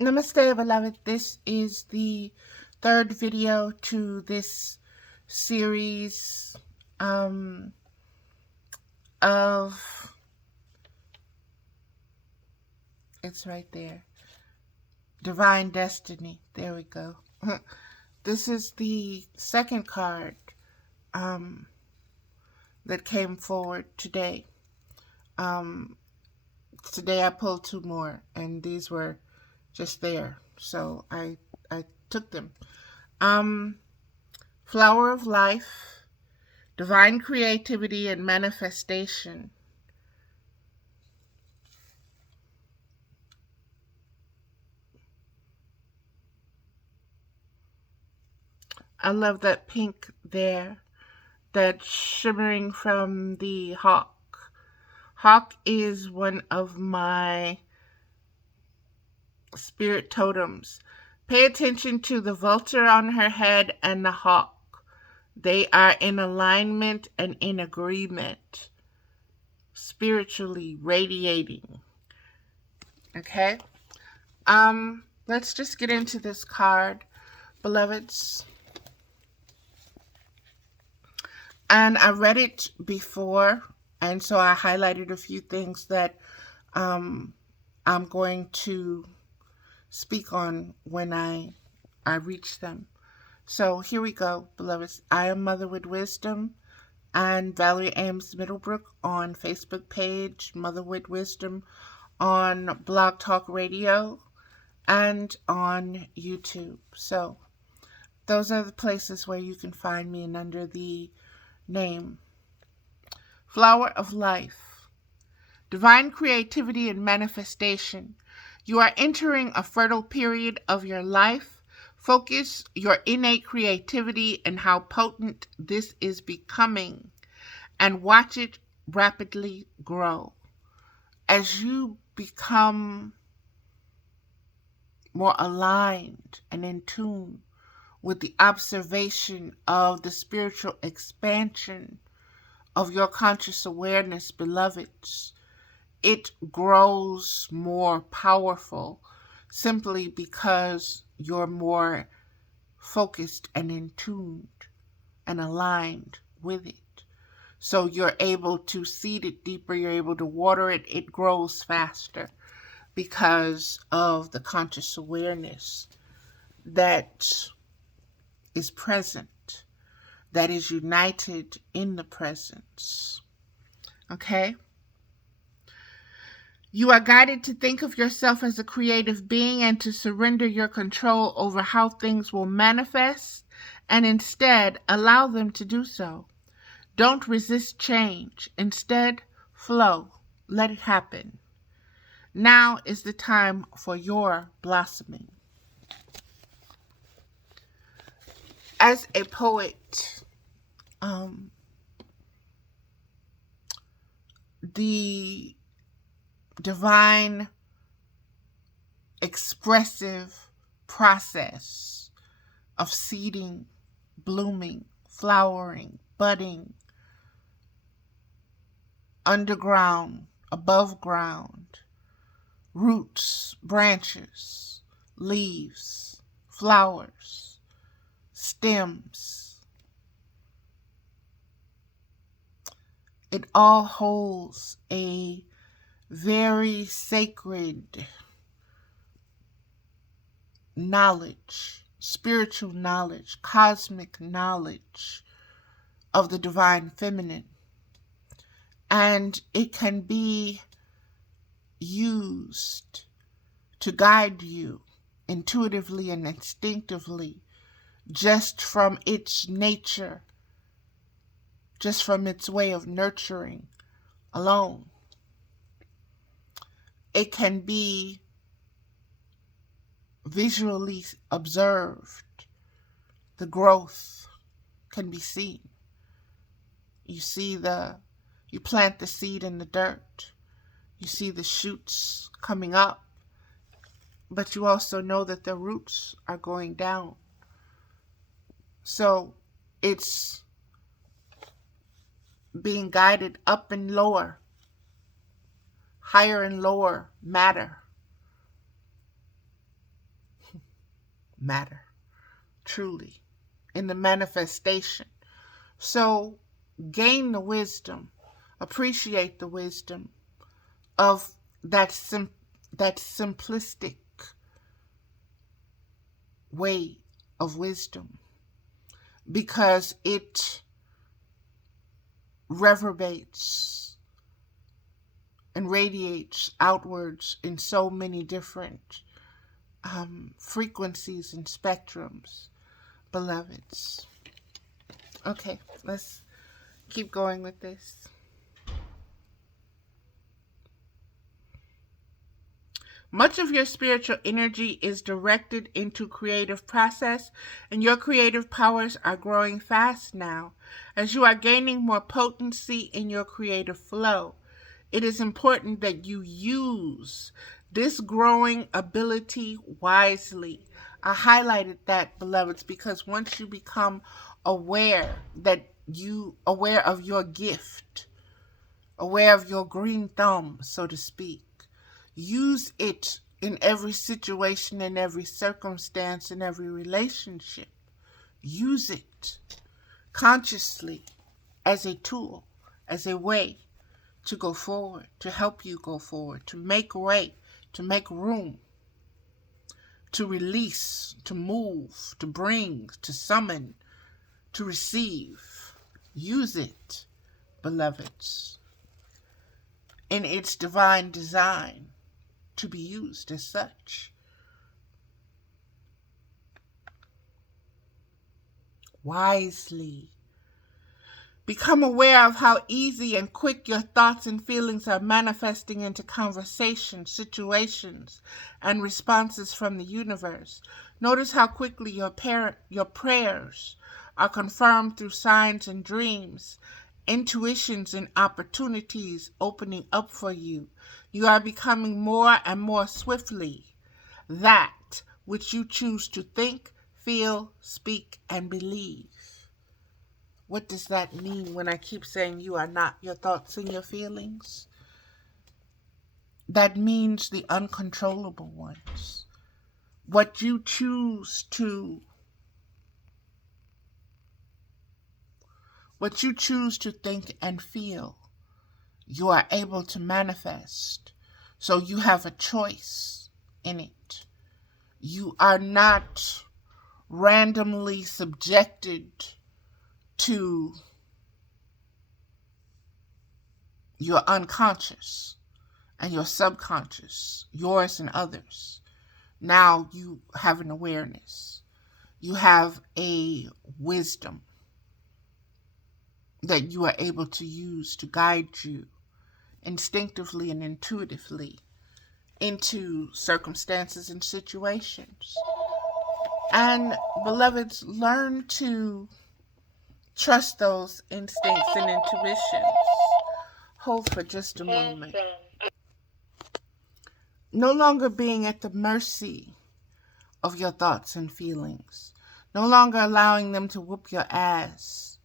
Namaste, beloved. This is the third video to this series of, it's right there, Divine Destiny. There we go. This is the second card that came forward today. Today I pulled two more, and these were just there, so I took them. Flower of Life, Divine Creativity and Manifestation. I love that pink there, that shimmering from the hawk. Hawk is one of my spirit totems. Pay attention to the vulture on her head and the hawk. They are in alignment and in agreement, spiritually radiating. Okay? Let's just get into this card, beloveds. And I read it before, and so I highlighted a few things that I'm going to speak on when I reach them. So here we go, beloveds. I am Mother with Wisdom and Valerie Ames Middlebrook on Facebook page, Mother with Wisdom on Blog Talk Radio and on YouTube. So those are the places where you can find me, and under the name Flower of Life, Divine Creativity and Manifestation. You are entering a fertile period of your life. Focus your innate creativity and how potent this is becoming, and watch it rapidly grow. As you become more aligned and in tune with the observation of the spiritual expansion of your conscious awareness, beloveds, it grows more powerful simply because you're more focused and in tuned and aligned with it. So you're able to seed it deeper, you're able to water it, it grows faster because of the conscious awareness that is present, that is united in the presence. Okay? You are guided to think of yourself as a creative being and to surrender your control over how things will manifest, and instead allow them to do so. Don't resist change. Instead, flow. Let it happen. Now is the time for your blossoming. As a poet, the divine expressive process of seeding, blooming, flowering, budding, underground, above ground, roots, branches, leaves, flowers, stems. It all holds a very sacred knowledge, spiritual knowledge, cosmic knowledge of the divine feminine. And it can be used to guide you intuitively and instinctively, just from its nature, just from its way of nurturing alone. It can be visually observed. The growth can be seen. You plant the seed in the dirt. You see the shoots coming up, but you also know that the roots are going down. So it's being guided up and lower, higher and lower matter, matter, truly, in the manifestation. So gain the wisdom, appreciate the wisdom of that simplistic way of wisdom, because it reverberates and radiates outwards in so many different frequencies and spectrums, beloveds. Okay, let's keep going with this. Much of your spiritual energy is directed into creative process, and your creative powers are growing fast now. As you are gaining more potency in your creative flow, it is important that you use this growing ability wisely. I highlighted that, beloveds, because once you become aware of your gift, aware of your green thumb, so to speak, use it in every situation, in every circumstance, in every relationship. Use it consciously as a tool, as a way to go forward, to help you go forward, to make way, to make room, to release, to move, to bring, to summon, to receive. Use it, beloveds, in its divine design, to be used as such. Wisely. Become aware of how easy and quick your thoughts and feelings are manifesting into conversations, situations, and responses from the universe. Notice how quickly your prayers are confirmed through signs and dreams, intuitions and opportunities opening up for you. You are becoming more and more swiftly that which you choose to think, feel, speak, and believe. What does that mean when I keep saying you are not your thoughts and your feelings? That means the uncontrollable ones. What you choose to think and feel, you are able to manifest. So you have a choice in it. You are not randomly subjected to your unconscious and your subconscious, yours and others. Now you have an awareness. You have a wisdom that you are able to use to guide you instinctively and intuitively into circumstances and situations. And beloveds, learn to trust those instincts and intuitions. Hold for just a moment. No longer being at the mercy of your thoughts and feelings. No longer allowing them to whoop your ass.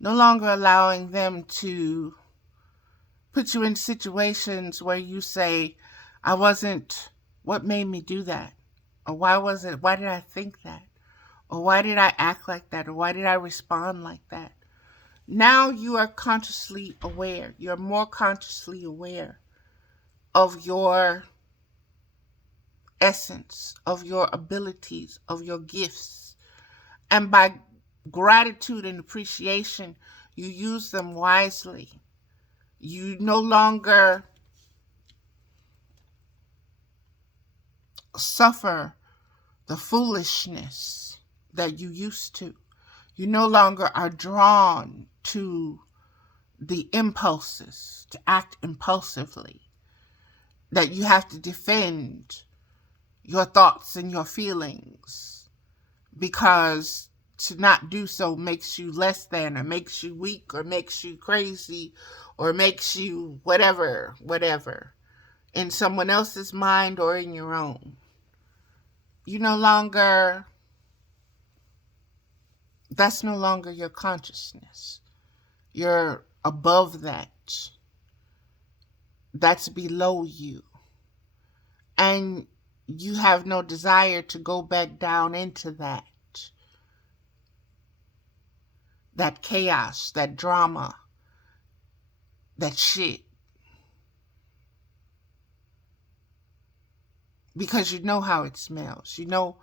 No longer allowing them to put you in situations where you say, what made me do that? Or why did I think that? Or why did I act like that? Or why did I respond like that? Now you are consciously aware. You're more consciously aware of your essence, of your abilities, of your gifts. And by gratitude and appreciation, you use them wisely. You no longer suffer the foolishness that you used to. You no longer are drawn to the impulses, to act impulsively, that you have to defend your thoughts and your feelings, because to not do so makes you less than, or makes you weak, or makes you crazy, or makes you whatever, in someone else's mind or in your own. That's no longer your consciousness. You're above that. That's below you. And you have no desire to go back down into that chaos, that drama, that shit. Because you know how it smells. You know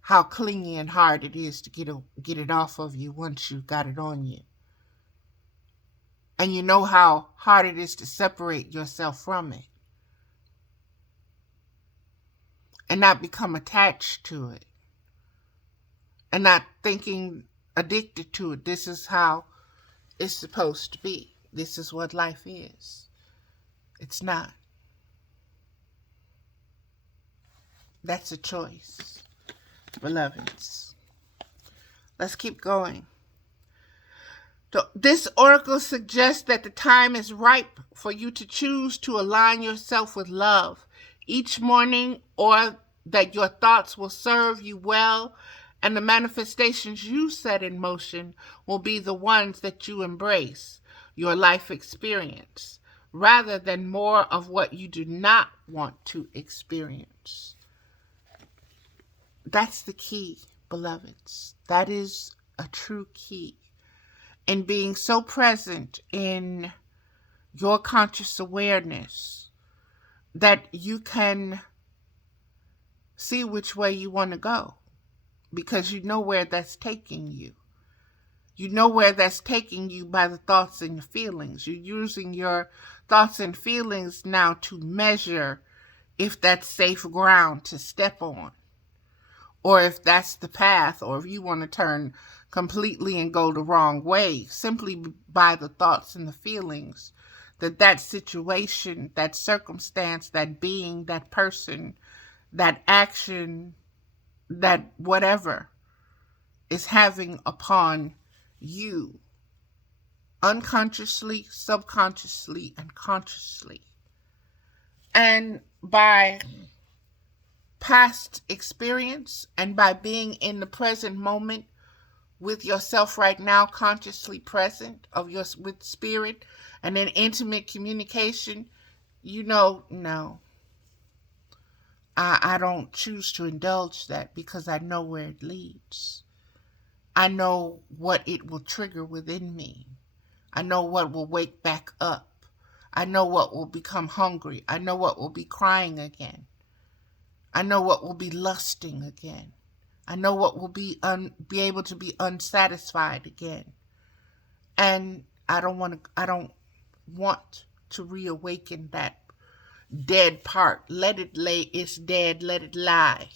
how clingy and hard it is to get it off of you once you've got it on you. And you know how hard it is to separate yourself from it and not become attached to it and not thinking addicted to it. This is how it's supposed to be. This is what life is. It's not. That's a choice, beloveds. Let's keep going. So this oracle suggests that the time is ripe for you to choose to align yourself with love each morning, or that your thoughts will serve you well and the manifestations you set in motion will be the ones that you embrace, your life experience, rather than more of what you do not want to experience. That's the key, beloveds. That is a true key. And being so present in your conscious awareness that you can see which way you want to go, because you know where that's taking you. You know where that's taking you by the thoughts and your feelings. You're using your thoughts and feelings now to measure if that's safe ground to step on, or if that's the path, or if you want to turn completely and go the wrong way, simply by the thoughts and the feelings that situation, that circumstance, that being, that person, that action, that whatever is having upon you, unconsciously, subconsciously, and consciously. And by past experience and by being in the present moment with yourself right now, consciously present with spirit and in intimate communication, you know, no, I don't choose to indulge that, because I know where it leads. I know what it will trigger within me. I know what will wake back up. I know what will become hungry. I know what will be crying again. I know what will be lusting again. I know what will be able to be unsatisfied again. And I don't want to reawaken that dead part. Let it lay, it's dead, let it lie.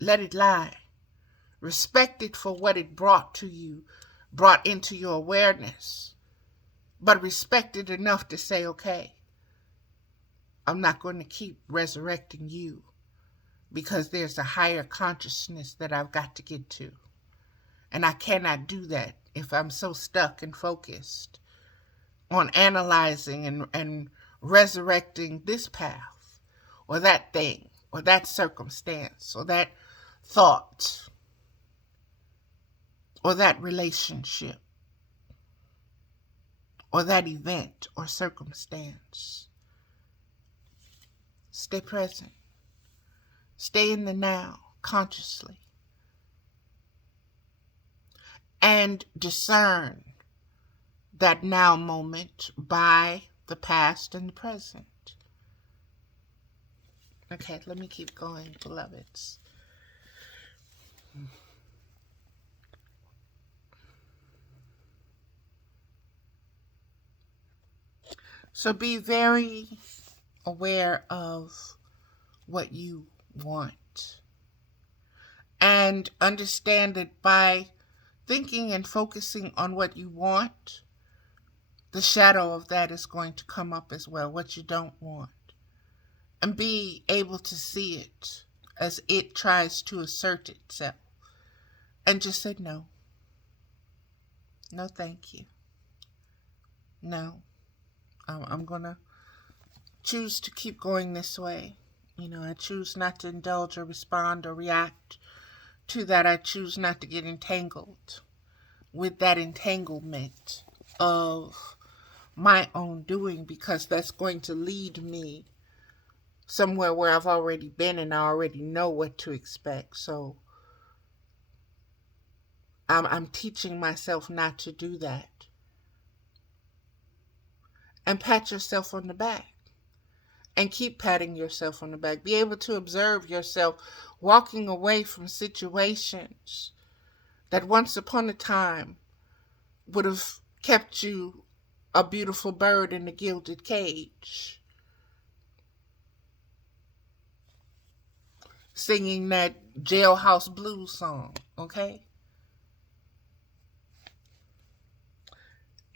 Let it lie. Respect it for what it brought to you, brought into your awareness. But respect it enough to say, okay, I'm not going to keep resurrecting you, because there's a higher consciousness that I've got to get to. And I cannot do that if I'm so stuck and focused on analyzing and resurrecting this path, or that thing, or that circumstance, or that thought, or that relationship, or that event or circumstance. Stay present. Stay in the now, consciously. And discern that now moment by the past and the present. Okay, let me keep going, beloveds. So be very aware of what you want. And understand that by thinking and focusing on what you want, the shadow of that is going to come up as well, what you don't want. And be able to see it as it tries to assert itself. And just say no. No, thank you. No. I'm going to choose to keep going this way. I choose not to indulge or respond or react to that. I choose not to get entangled with that entanglement. of my own doing, because that's going to lead me somewhere where I've already been and I already know what to expect. So I'm teaching myself not to do that. And pat yourself on the back. And keep patting yourself on the back. Be able to observe yourself walking away from situations that once upon a time would have kept you a beautiful bird in a gilded cage, singing that jailhouse blues song, okay?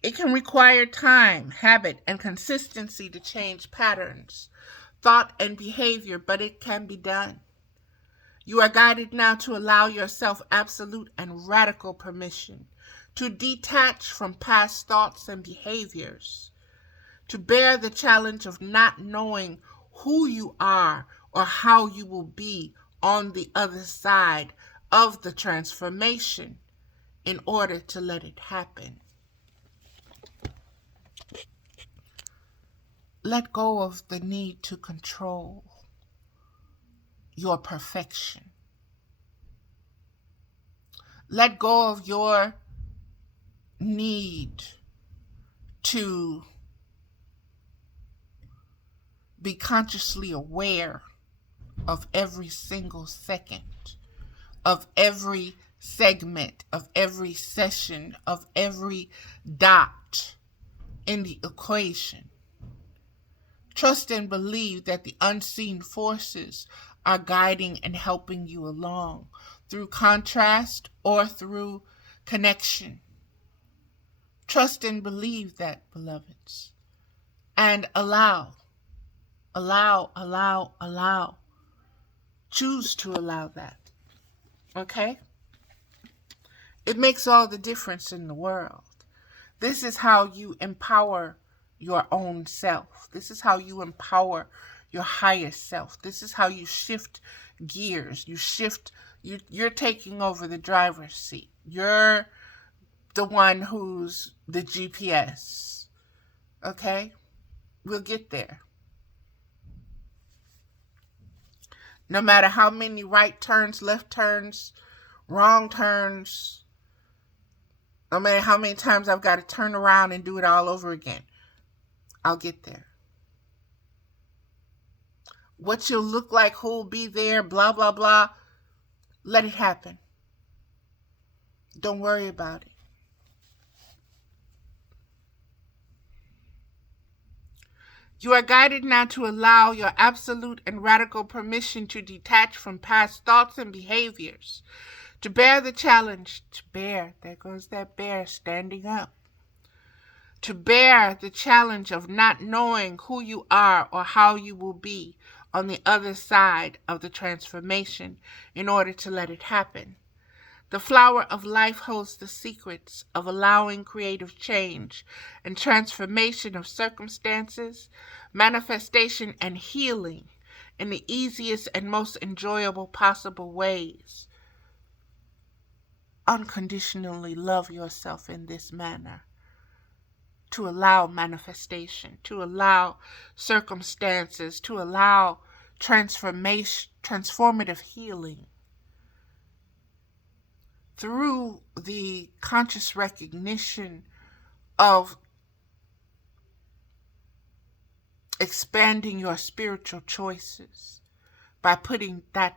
It can require time, habit, and consistency to change patterns, thought, and behavior, but it can be done. You are guided now to allow yourself absolute and radical permission to detach from past thoughts and behaviors, to bear the challenge of not knowing who you are or how you will be on the other side of the transformation in order to let it happen. Let go of the need to control your perfection. Let go of your need to be consciously aware of every single second, of every segment, of every session, of every dot in the equation. Trust and believe that the unseen forces are guiding and helping you along through contrast or through connection. Trust and believe that, beloveds. And allow. Choose to allow that. Okay? It makes all the difference in the world. This is how you empower your own self. This is how you empower your higher self. This is how you shift gears. You're taking over the driver's seat. You're the one who's the GPS. Okay? We'll get there. No matter how many right turns, left turns, wrong turns, no matter how many times I've got to turn around and do it all over again, I'll get there. What you'll look like, who'll be there, blah, blah, blah, let it happen. Don't worry about it. You are guided now to allow your absolute and radical permission to detach from past thoughts and behaviors, to bear the challenge, there goes that bear standing up, to bear the challenge of not knowing who you are or how you will be on the other side of the transformation in order to let it happen. The flower of life holds the secrets of allowing creative change and transformation of circumstances, manifestation, and healing in the easiest and most enjoyable possible ways. Unconditionally love yourself in this manner, to allow manifestation, to allow circumstances, to allow transformation, transformative healing. Through the conscious recognition of expanding your spiritual choices by putting that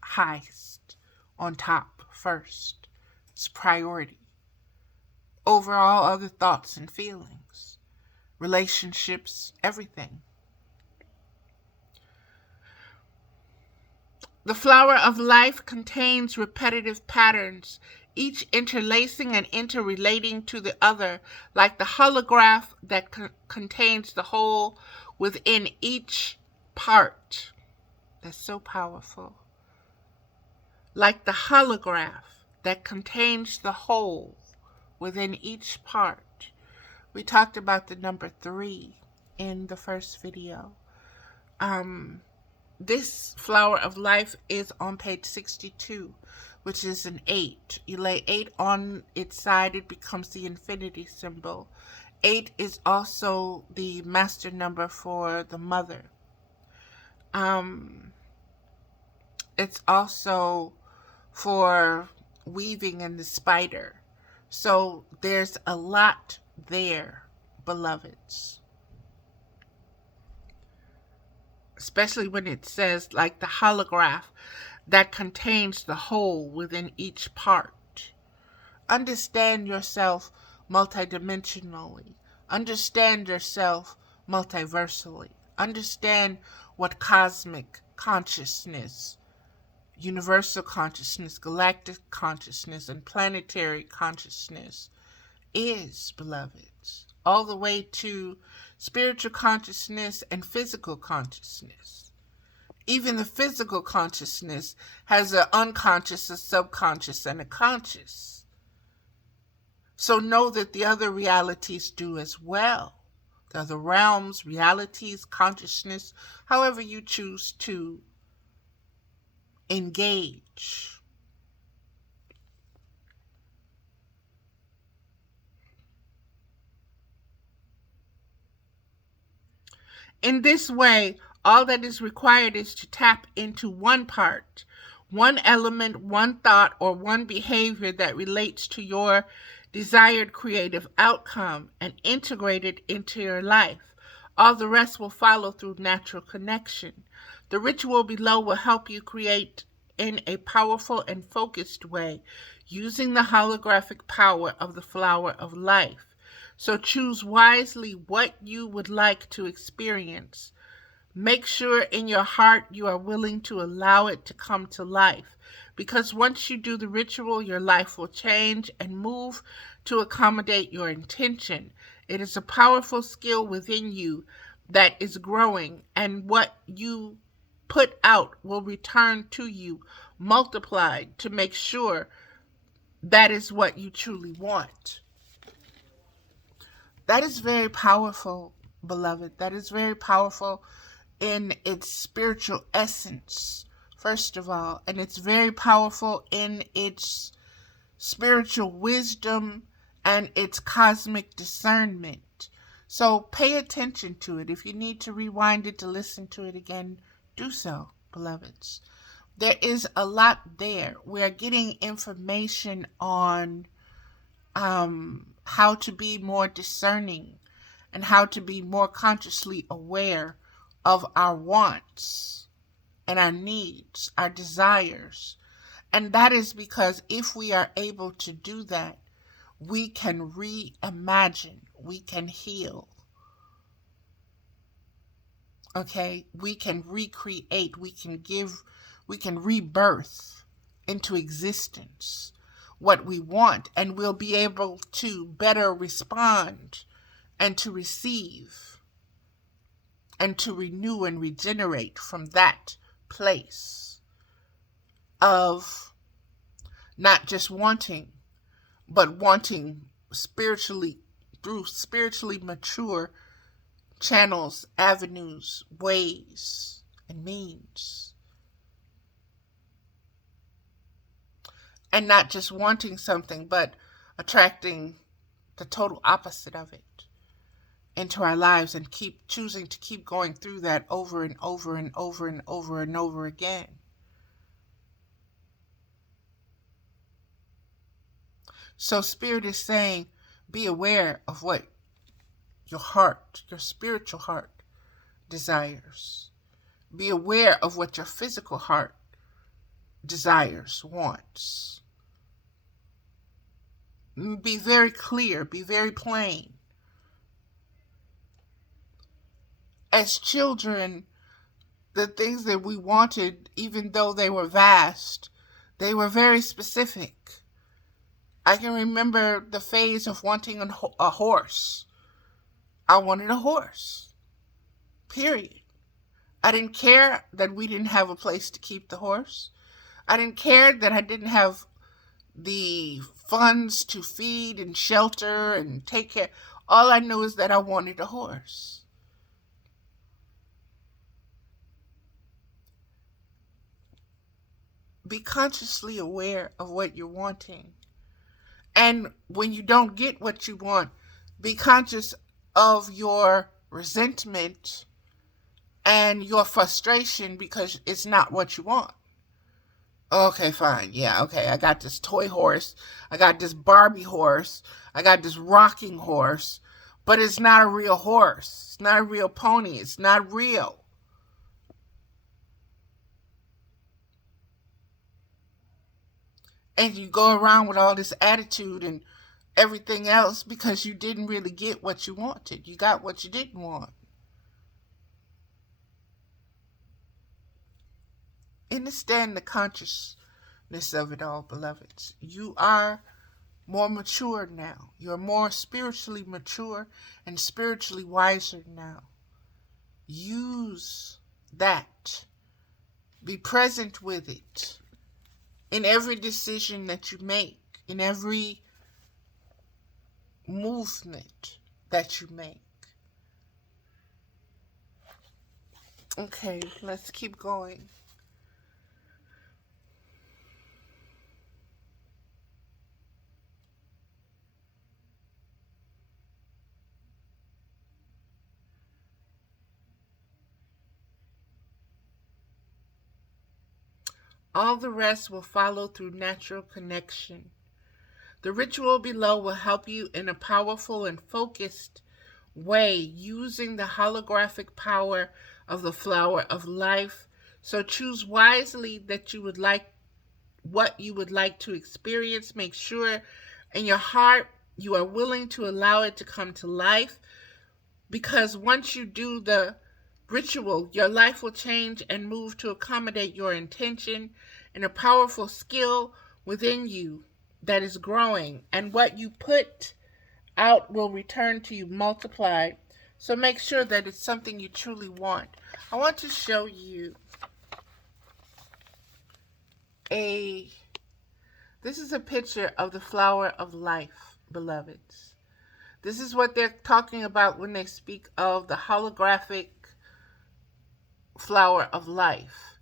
highest on top first. It's priority over all other thoughts and feelings, relationships, everything. The flower of life contains repetitive patterns, each interlacing and interrelating to the other, like the holograph that contains the whole within each part. That's so powerful. Like the holograph that contains the whole within each part. We talked about the number 3 in the first video. This flower of life is on page 62, which is an 8. You lay 8 on its side, it becomes the infinity symbol. 8 is also the master number for the mother. It's also for weaving and the spider. So there's a lot there, beloveds. Especially when it says, like the holograph that contains the whole within each part. Understand yourself multidimensionally. Understand yourself multiversally. Understand what cosmic consciousness, universal consciousness, galactic consciousness, and planetary consciousness is, beloveds, all the way to spiritual consciousness and physical consciousness. Even the physical consciousness has an unconscious, a subconscious, and a conscious. So know that the other realities do as well. The other realms, realities, consciousness, however you choose to engage. In this way, all that is required is to tap into one part, one element, one thought, or one behavior that relates to your desired creative outcome and integrate it into your life. All the rest will follow through natural connection. The ritual below will help you create in a powerful and focused way, using the holographic power of the flower of life. So choose wisely what you would like to experience. Make sure in your heart you are willing to allow it to come to life, because once you do the ritual, your life will change and move to accommodate your intention. It is a powerful skill within you that is growing, and what you put out will return to you multiplied to make sure that is what you truly want. That is very powerful, beloved. That is very powerful in its spiritual essence, first of all. And it's very powerful in its spiritual wisdom and its cosmic discernment. So pay attention to it. If you need to rewind it to listen to it again, do so, beloveds. There is a lot there. We're getting information on how to be more discerning and how to be more consciously aware of our wants and our needs, our desires. And that is because if we are able to do that, we can reimagine, we can heal. Okay? We can recreate, we can rebirth into existence what we want, and we'll be able to better respond and to receive and to renew and regenerate from that place of not just wanting, but wanting spiritually, through spiritually mature channels, avenues, ways, and means. And not just wanting something, but attracting the total opposite of it into our lives, and keep choosing to keep going through that over and over and over and over and over again. So Spirit is saying, be aware of what your heart, your spiritual heart, desires. Be aware of what your physical heart desires, wants. Be very clear, be very plain. As children, the things that we wanted, even though they were vast, they were very specific. I can remember the phase of wanting a horse. I wanted a horse. Period. I didn't care that we didn't have a place to keep the horse. I didn't care that I didn't have the funds to feed and shelter and take care. All I knew is that I wanted a horse. be consciously aware of what you're wanting. And when you don't get what you want, be conscious of your resentment and your frustration because it's not what you want. Okay, fine. Yeah, okay. I got this toy horse. I got this Barbie horse. I got this rocking horse. But it's not a real horse. It's not a real pony. It's not real. And you go around with all this attitude and everything else because you didn't really get what you wanted. You got what you didn't want. Understand the consciousness of it all, beloveds. You are more mature now. You're more spiritually mature and spiritually wiser now. Use that. Be present with it in every decision that you make, in every movement that you make. Okay, let's keep going. All the rest will follow through natural connection. The ritual below will help you in a powerful and focused way using the holographic power of the flower of life. So choose wisely that you would like what you would like to experience. Make sure in your heart you are willing to allow it to come to life, because once you do the ritual, your life will change and move to accommodate your intention and a powerful skill within you that is growing. And what you put out will return to you multiplied. So make sure that it's something you truly want. I want to show you this is a picture of the flower of life, beloveds. This is what they're talking about when they speak of the holographic flower of life.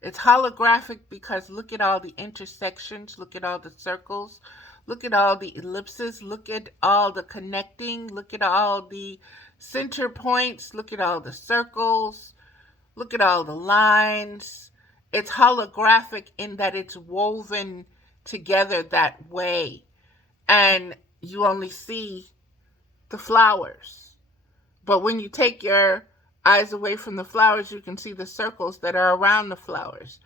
It's holographic because look at all the intersections, look at all the circles, look at all the ellipses, look at all the connecting, look at all the center points, look at all the circles, look at all the lines. It's holographic in that it's woven together that way, and you only see the flowers. But when you take your eyes away from the flowers, you can see the circles that are around the flowers.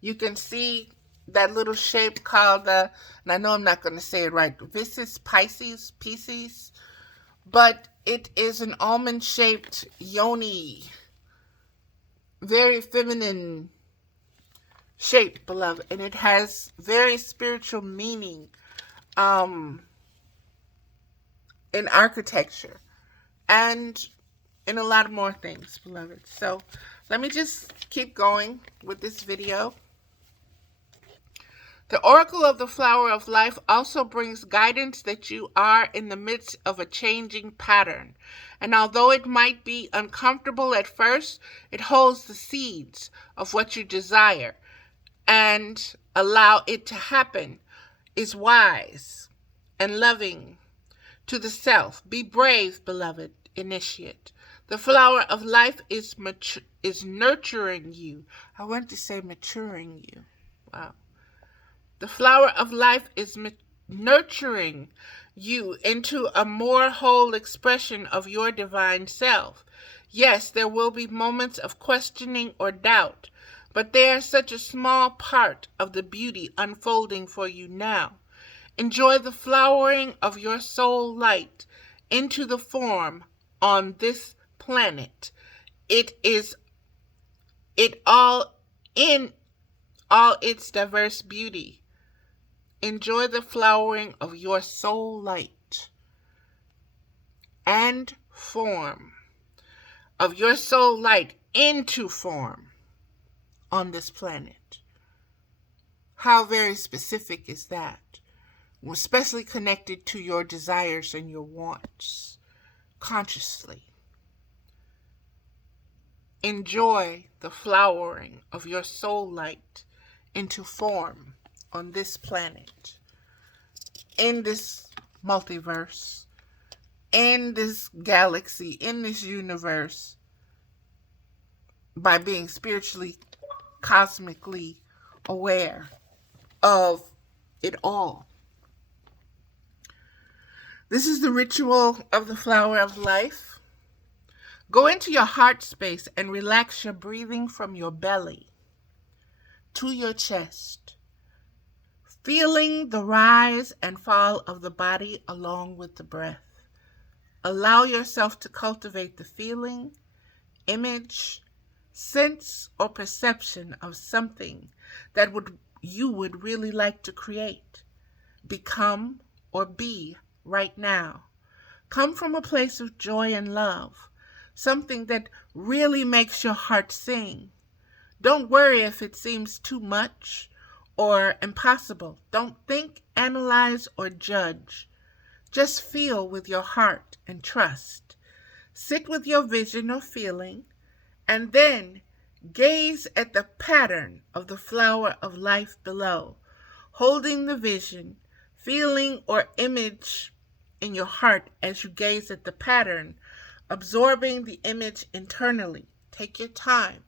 You can see that little shape called and I know I'm not going to say it right, Vicis Pisces, but it is an almond-shaped yoni, very feminine shape, beloved, and it has very spiritual meaning in architecture and in a lot more things, beloved. So let me just keep going with this video. The Oracle of the Flower of Life also brings guidance that you are in the midst of a changing pattern. And although it might be uncomfortable at first, it holds the seeds of what you desire. And allow it to happen is wise and loving to the self. Be brave, beloved initiate. The flower of life is nurturing you. I want to say maturing you. Wow. The flower of life is nurturing you into a more whole expression of your divine self. Yes, there will be moments of questioning or doubt, but they are such a small part of the beauty unfolding for you now. Enjoy the flowering of your soul light into the form on this planet. It is all in all its diverse beauty. Enjoy the flowering of your soul light and form of your soul light into form on this planet. How very specific is that? Especially connected to your desires and your wants consciously. Enjoy the flowering of your soul light into form on this planet, in this multiverse, in this galaxy, in this universe, by being spiritually, cosmically aware of it all. This is the ritual of the flower of life. Go into your heart space and relax your breathing from your belly to your chest, feeling the rise and fall of the body along with the breath. Allow yourself to cultivate the feeling, image, sense, or perception of something that you would really like to create, become, or be right now. Come from a place of joy and love, something that really makes your heart sing. Don't worry if it seems too much or impossible. Don't think, analyze, or judge. Just feel with your heart and trust. Sit with your vision or feeling, and then gaze at the pattern of the flower of life below, holding the vision, feeling, or image in your heart as you gaze at the pattern, absorbing the image internally. Take your time.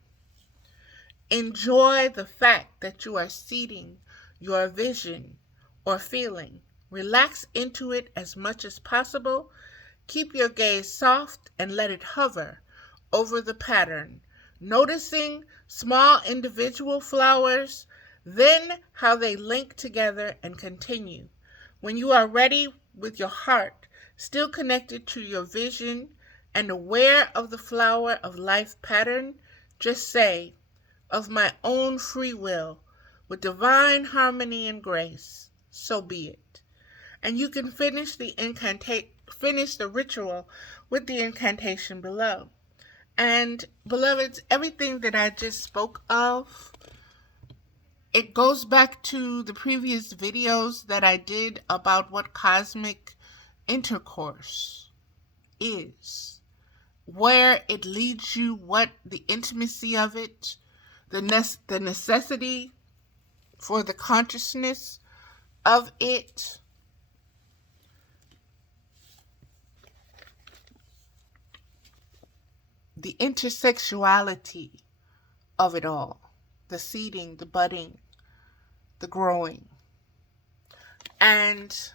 Enjoy the fact that you are seeding your vision or feeling. Relax into it as much as possible. Keep your gaze soft and let it hover over the pattern, noticing small individual flowers, then how they link together and continue. When you are ready with your heart still connected to your vision and aware of the flower of life pattern, just say, "Of my own free will, with divine harmony and grace, so be it." And you can finish the ritual with the incantation below. And beloveds, everything that I just spoke of, it goes back to the previous videos that I did about what cosmic intercourse is, where it leads you, what the intimacy of it, the necessity for the consciousness of it, the intersexuality of it all, the seeding, the budding, the growing, and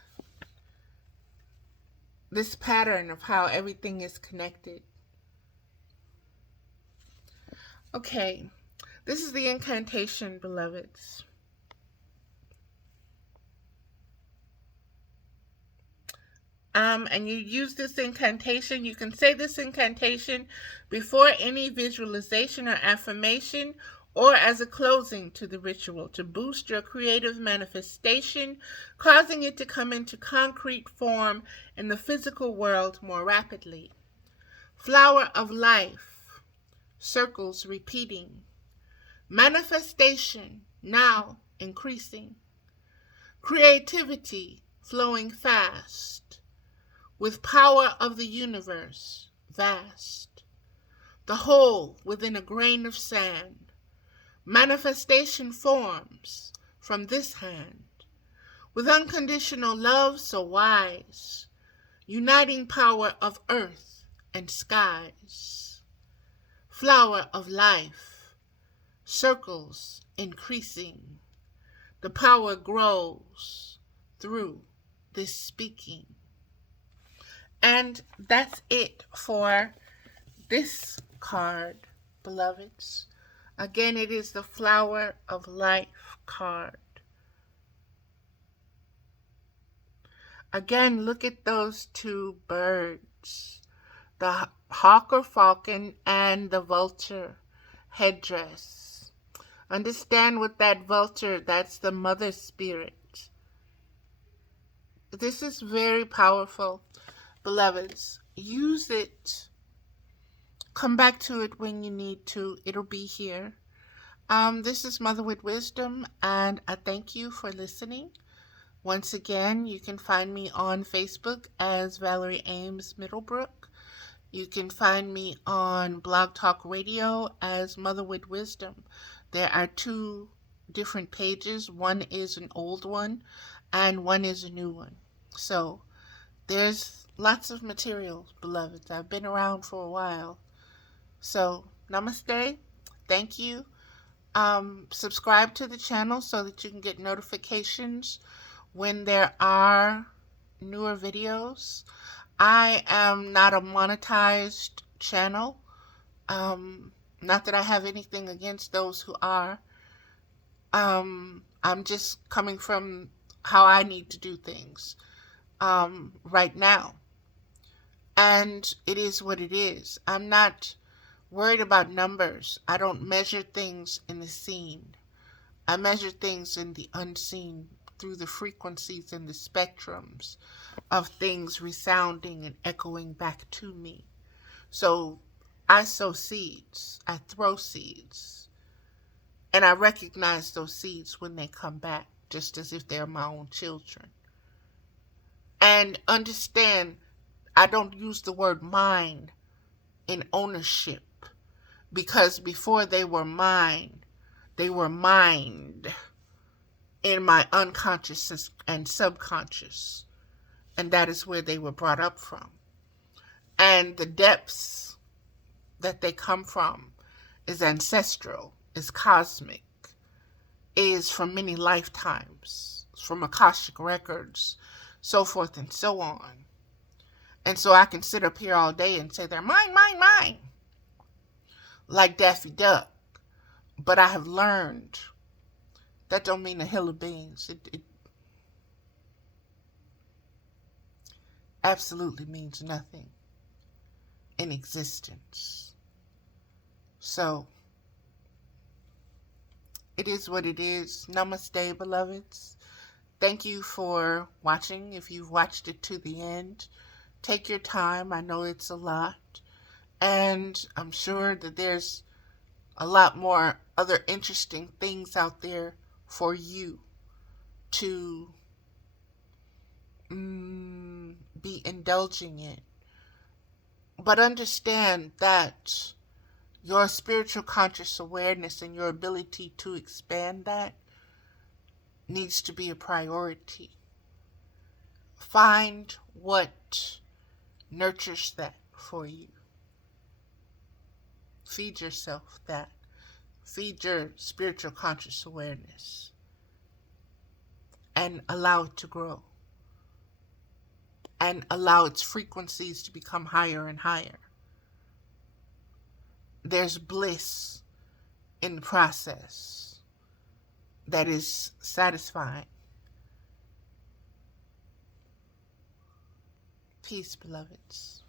this pattern of how everything is connected. Okay, this is the incantation, beloveds. And you use this incantation. You can say this incantation before any visualization or affirmation, or as a closing to the ritual to boost your creative manifestation, causing it to come into concrete form in the physical world more rapidly. Flower of life, circles repeating. Manifestation now increasing. Creativity flowing fast. With power of the universe, vast, the whole within a grain of sand, manifestation forms from this hand, with unconditional love so wise, uniting power of earth and skies, flower of life, circles increasing, the power grows through this speaking. And that's it for this card, beloveds. Again, it is the Flower of Life card. Again, look at those two birds, the hawk or falcon and the vulture headdress. Understand with that vulture, that's the mother spirit. This is very powerful. Beloveds, use it. Come back to it when you need to. It'll be here. This is Mother with Wisdom, and I thank you for listening. Once again, you can find me on Facebook as Valerie Ames Middlebrook. You can find me on Blog Talk Radio as Mother with Wisdom. There are two different pages. One is an old one and one is a new one. So there's lots of material, beloveds. I've been around for a while. So namaste. Thank you. Subscribe to the channel so that you can get notifications when there are newer videos. I am not a monetized channel. Not that I have anything against those who are. I'm just coming from how I need to do things right now. And it is what it is. I'm not worried about numbers. I don't measure things in the seen. I measure things in the unseen through the frequencies and the spectrums of things resounding and echoing back to me. So I sow seeds. I throw seeds. And I recognize those seeds when they come back, just as if they're my own children. And understand, I don't use the word mine in ownership, because before they were mine, they were mined in my unconscious and subconscious. And that is where they were brought up from. And the depths that they come from is ancestral, is cosmic, is from many lifetimes, from Akashic records, so forth and so on. And so I can sit up here all day and say they're mine, mine, mine, like Daffy Duck. But I have learned that don't mean a hill of beans. It absolutely means nothing in existence. So it is what it is. Namaste, beloveds. Thank you for watching. If you've watched it to the end, take your time. I know it's a lot. And I'm sure that there's a lot more other interesting things out there for you to be indulging in. But understand that your spiritual conscious awareness and your ability to expand that needs to be a priority. Find what nurtures that for you. Feed yourself that. Feed your spiritual conscious awareness and allow it to grow. And allow its frequencies to become higher and higher. There's bliss in the process that is satisfying. Peace, beloveds.